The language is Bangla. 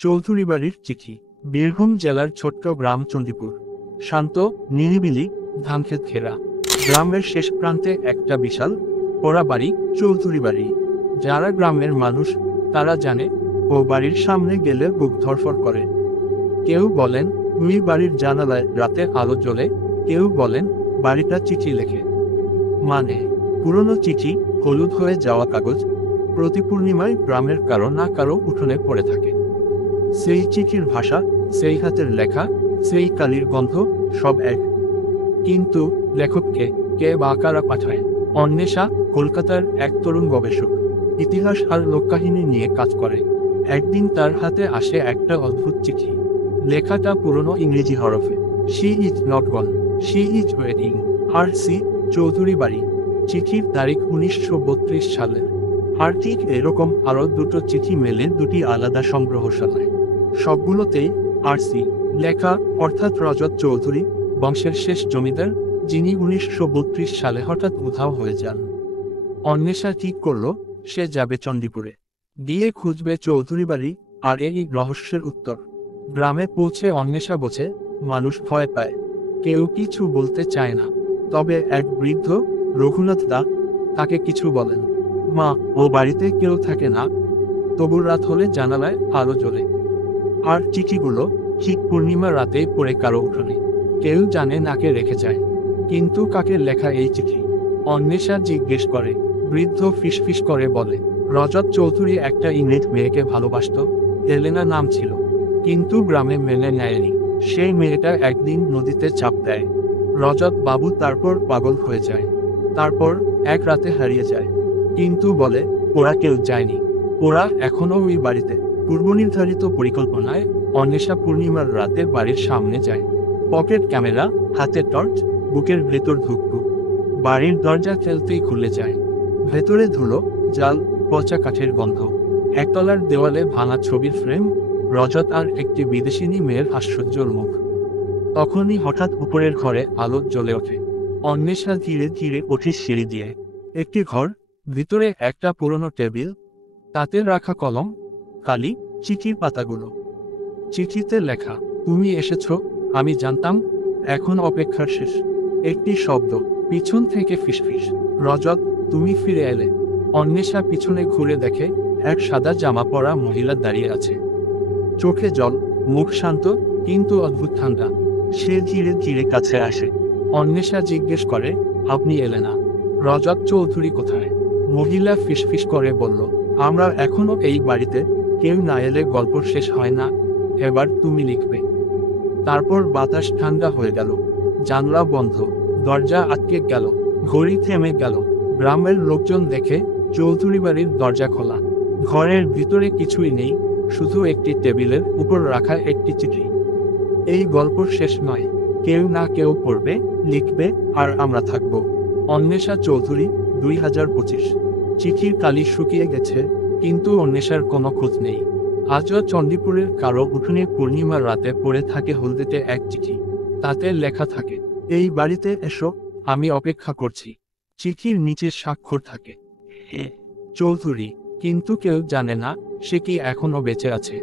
চৌধুরী বাড়ির চিঠি। বীরভূম জেলার ছোট্ট গ্রাম চণ্ডীপুর। শান্ত, নিরিবিলি, ধানক্ষেত ঘেরা। গ্রামের শেষ প্রান্তে একটা বিশাল পোড়া বাড়ি, চৌধুরী বাড়ি। যারা গ্রামের মানুষ তারা জানে, ও বাড়ির সামনে গেলে বুক ধড়ফড় করে। কেউ বলেন ওই বাড়ির জানালায় রাতে আলো জ্বলে, কেউ বলেন বাড়িটা চিঠি লেখে। মানে পুরনো চিঠি, হলুদ হয়ে যাওয়া কাগজ, প্রতি পূর্ণিমায় গ্রামের কারো না কারো উঠোনে পড়ে থাকে। সেই চিঠির ভাষা, সেই হাতের লেখা, সেই কালির গন্ধ, সব এক। কিন্তু লেখককে কে বা কারা পাঠায়? অন্বেষা কলকাতার এক তরুণ গবেষক, ইতিহাস আর লোককাহিনী নিয়ে কাজ করে। একদিন তার হাতে আসে একটা অদ্ভুত চিঠি। লেখাটা পুরনো ইংরেজি হরফে। She is not gone, she is waiting. আর সি, চৌধুরী বাড়ি। চিঠির তারিখ 1932 সালের। আর ঠিক এরকম আরও দুটো চিঠি মেলে দুটি আলাদা সংগ্রহশালায়। সবগুলোতেই আরসি লেখা, অর্থাৎ রজত চৌধুরী, বংশের শেষ জমিদার, যিনি 1932 সালে হঠাৎ উধাও হয়ে যান। অন্বেষা ঠিক করল সে যাবে চণ্ডীপুরে, গিয়ে খুঁজবে চৌধুরী বাড়ি আর এই রহস্যের উত্তর। গ্রামে পৌঁছে অন্বেষা বোঝে মানুষ ভয় পায়, কেউ কিছু বলতে চায় না। তবে এক বৃদ্ধ, রঘুনাথ দা, তাকে কিছু বলেন। মা, ও বাড়িতে কেউ থাকে না, তবু রাত হলে জানালায় আলো জ্বলে। আর চিঠিগুলো ঠিক পূর্ণিমা রাতেই পড়ে কারো উঠোনে। কেউ জানে না কে রেখে যায়, কিন্তু কাকে লেখা এই চিঠি? অন্বেষা জিজ্ঞেস করে। বৃদ্ধ ফিসফিস করে বলে, রজত চৌধুরী একটা ইংরেজ মেয়েকে ভালোবাসত, এলেনা নাম ছিল। কিন্তু গ্রামে মেনে নেয়নি। সেই মেয়েটা একদিন নদীতে চাপ দেয়। রজত বাবু তারপর পাগল হয়ে যায়। তারপর এক রাতে হারিয়ে যায়। কিন্তু বলে ওরা কেউ যায়নি, ওরা এখনো ওই বাড়িতে। পূর্বনির্ধারিত পরিকল্পনায় অন্বেষা পূর্ণিমার রাতে বাড়ির সামনে যায়। পকেট ক্যামেরা, হাতে টর্চ, বুকের ভেতর ধুকপুক। বাড়ির দরজা ঠেলতেই খুলে যায়। ভেতরে ধুলো, জাল, পচা কাঠের গন্ধ। একতলার দেওয়ালে ভাঙা ছবির ফ্রেম, রজত আর একটি বিদেশিনী মেয়ের আশ্চর্যর মুখ। তখনই হঠাৎ উপরের ঘরে আলো জ্বলে ওঠে। অন্বেষা ধীরে ধীরে ওঠে সিঁড়ি দিয়ে। একটি ঘর, ভিতরে একটা পুরনো টেবিল, তাতে রাখা কলম, কালি, চিঠির পাতাগুলো। চিঠিতে লেখা, তুমি এসেছো, আমি জানতাম, এখন অপেক্ষার শেষ। একটি শব্দ পিছন থেকে ফিসফিস, রজত, তুমি ফিরে এলে। অন্বেষা পিছনে ঘুরে দেখে এক সাদা জামা পরা মহিলা দাঁড়িয়ে আছে। চোখে জল, মুখ শান্ত, কিন্তু অদ্ভুত ঠান্ডা। সে ধীরে ধীরে কাছে আসে। অন্বেষা জিজ্ঞেস করে, আপনি এলে না? রজত চৌধুরী কোথায়? মহিলা ফিসফিস করে বলল, আমরা এখনো এই বাড়িতে, কেউ না এলে গল্প শেষ হয় না, এবার তুমি লিখবে। তারপর বাতাস ঠান্ডা হয়ে গেল। জানলা বন্ধ, দরজা আটকে গেল, ঘড়ি থেমে গেল। গ্রামের লোকজন দেখে চৌধুরী বাড়ির দরজা খোলা। ঘরের ভিতরে কিছুই নেই, শুধু একটি টেবিলের উপর রাখা একটি চিঠি। এই গল্প শেষ নয়, কেউ না কেউ পড়বে, লিখবে, আর আমরা থাকব। অন্বেষা চৌধুরী, 2025। চিঠির কালি শুকিয়ে গেছে, কিন্তু অন্বেষার কোনো খোঁজ নেই। আজও চণ্ডীপুরের কারো উঠোনে পূর্ণিমার রাতে পড়ে থাকে হলদেটে এক চিঠি। তাতে লেখা থাকে, এই বাড়িতে এসো, আমি অপেক্ষা করছি। চিঠির নিচে স্বাক্ষর থাকে, চৌধুরী। কিন্তু কেউ জানে না সে কি এখনো বেঁচে আছে।